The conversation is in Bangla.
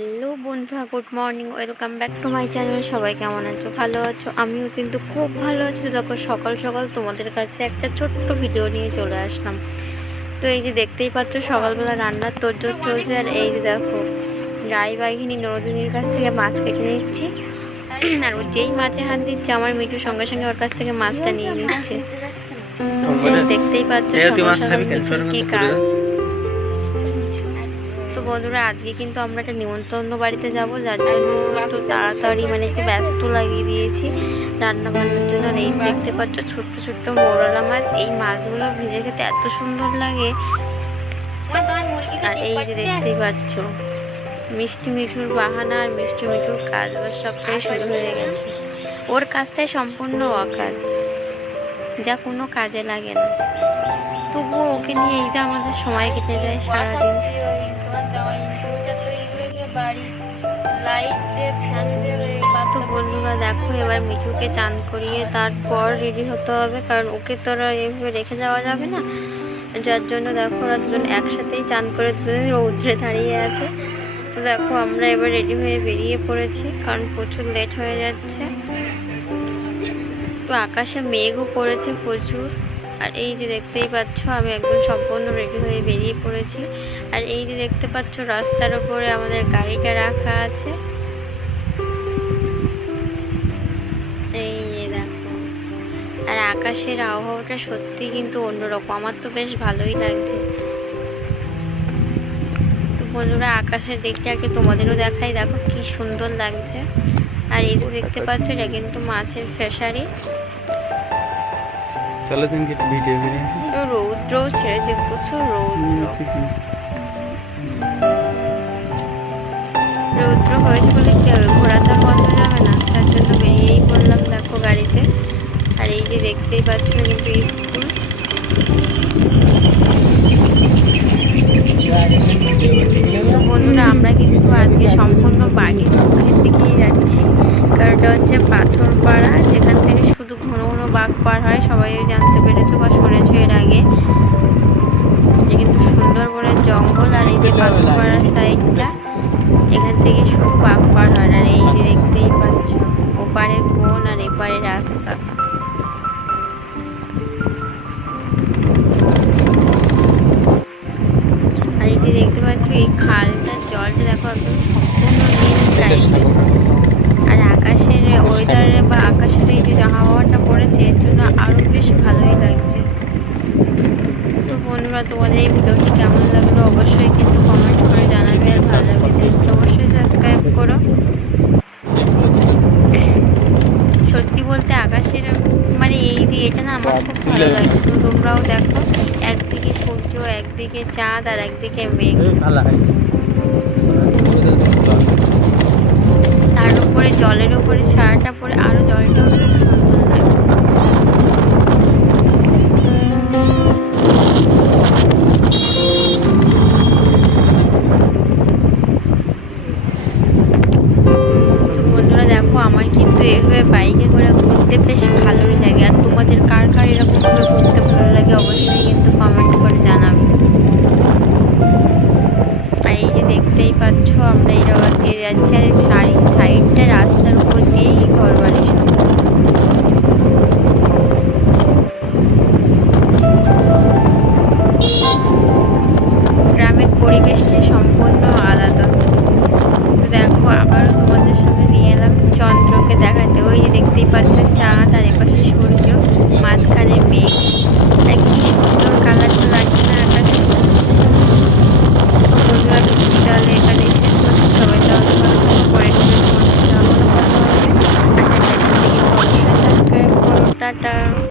হ্যালো বন্ধুরা, good morning, welcome back to my channel. সবাই কেমন আছো? ভালো আছো? আমিও কিন্তু খুব ভালো আছি। তো দেখো, সকাল সকাল তোমাদের কাছে একটা ছোট্ট ভিডিও নিয়ে চলে আসলাম। তো এই যে দেখতেই পাচ্ছ, সকালবেলা রান্নার তোড়জোড় চলছে। আর এই যে দেখো, গাই বাঘিনী নরদিনীর কাছ থেকে মাছ কেটে নিচ্ছি। আর ও যেই মাছে হাত দিচ্ছে, আমার মিঠু সঙ্গে সঙ্গে ওর কাছ থেকে মাছটা নিয়ে নিচ্ছে। দেখতেই পাচ্ছ সকাল সকাল কি কাজ। তো বন্ধুরা, আজকে কিন্তু আমরা একটা নিমন্ত্রণ বাড়িতে যাব, যার জন্য একটু তাড়াতাড়ি একটু ব্যস্ত লাগিয়ে দিয়েছি রান্না বান্নার জন্য। আর এই দেখতে পাচ্ছ ছোট্ট ছোট্ট মোরলা মাছ। এই মাছগুলো ভেজে খেতে এত সুন্দর লাগে। আর এই যে দেখতেই পাচ্ছ, মিষ্টি মিঠুর বাহানা আর মিষ্টি মিঠুর কাজ সবটাই শুরু হয়ে গেছে। ওর কাজটাই সম্পূর্ণ অকাজ, যা কোনো কাজে লাগে না। তবুও ওকে নিয়ে এই যে আমাদের সময় কেটে যায় সারাদিন। তো বন্ধুরা দেখো, এবার মিঠুকে চান করিয়ে তারপর রেডি হতে হবে, কারণ ওকে তো আর এভাবে রেখে যাওয়া যাবে না। যার জন্য দেখো, ওরা দুজন একসাথেই চান করে দুজন রৌদ্রে দাঁড়িয়ে আছে। তো দেখো, আমরা এবার রেডি হয়ে বেরিয়ে পড়েছি, কারণ প্রচুর লেট হয়ে যাচ্ছে। তো আকাশে মেঘও পড়েছে প্রচুর। আর এই যে দেখতেই পাচ্ছ, আমি একদম সম্পূর্ণ রেডি হয়ে বেরিয়ে পড়েছি। আর এই যে দেখতে পাচ্ছ, রাস্তার উপরে আমাদের গাড়িটা রাখা আছে। এই দেখো, আর আকাশের আবহাওয়াটা সত্যি কিন্তু অন্যরকম। আমার তো বেশ ভালোই লাগছে। তো বন্ধুরা, আকাশের দিকটা আগে তোমাদেরও দেখাই, দেখো কি সুন্দর লাগছে। আর এই যে দেখতে পাচ্ছ, এটা কিন্তু মাছের ফিশারি। চলো তুমি কি ভিডিও করে তো রৌদ্রও ছেড়েছে, প্রচুর রৌদ্র হয়েছে বলে কি হবে, ঘোরা তো বন্ধ যাবে না। তার জন্য বেরিয়েই পড়লাম দেখো গাড়িতে। আর এই যে দেখতেই পাচ্ছ, কিন্তু স্কুল। তো বন্ধুরা, আমরা কিন্তু আজকে সম্পূর্ণ বাঘের মুখের দিকেই যাচ্ছি, কারণ এটা হচ্ছে পাথরপাড়া, যেখান থেকে শুধু ঘন ঘন বাঘ পার হয়। সবাই জানতে পেরেছো বা শুনেছো এর আগে। কিন্তু সুন্দরবনের জঙ্গল। আর এই যে পাথরপাড়ার সাইডটা, এখান থেকে শুধু বাঘ পার হয়। আর এই যে দেখতেই পাচ্ছ, ওপারে বন আর এপারে রাস্তা। আর এই যে দেখতে পাচ্ছ, এই খালটার জলটা দেখো একদম সম্পূর্ণ নীল। আর আকাশের ওয়েদারে বা আকাশের এই যে হাওয়াটা পড়েছে, এর জন্য আরো বেশ ভালোই লাগছে। তো বন্ধুরা, তোমাদের এই ভিডিওটি কেমন লাগলো অবশ্যই কিন্তু কমেন্ট করে জানাবে। আর ভালো লাগলে চ্যানেলটা অবশ্যই সাবস্ক্রাইব করো। সত্যি বলতে আকাশের এই যে এটা না, আমার খুব ভালো লাগছে। তো তোমরাও দেখো, একদিকে সূর্য, একদিকে চাঁদ, আর একদিকে মেঘ। তার উপরে জলের উপরে ছায়াটা পড়ে আরো জলটা খুব সুন্দর লাগছে। তো বন্ধুরা দেখো, আমার কিন্তু এভাবে বাইকে করে ঘুরতে বেশ ভালোই লাগে। আর তোমাদের কার কার এরকম করে ঘুরতে ভালো লাগে অবশ্যই কিন্তু কমেন্ট করে জানাবে। আর এই যে দেখতেই পাচ্ছ, আমরা এই জায়গা দিয়ে যাচ্ছি। আর সাইডটা রাস্তার উপর দিয়েই ঘর বাড়ি সব। গ্রামের পরিবেশটা সম্পূর্ণ আলাদা। দেখো, আবারও তোমাদের সামনে নিয়ে এলাম চন্দ্রকে দেখাতে। ওই যে দেখতেই পাচ্ছ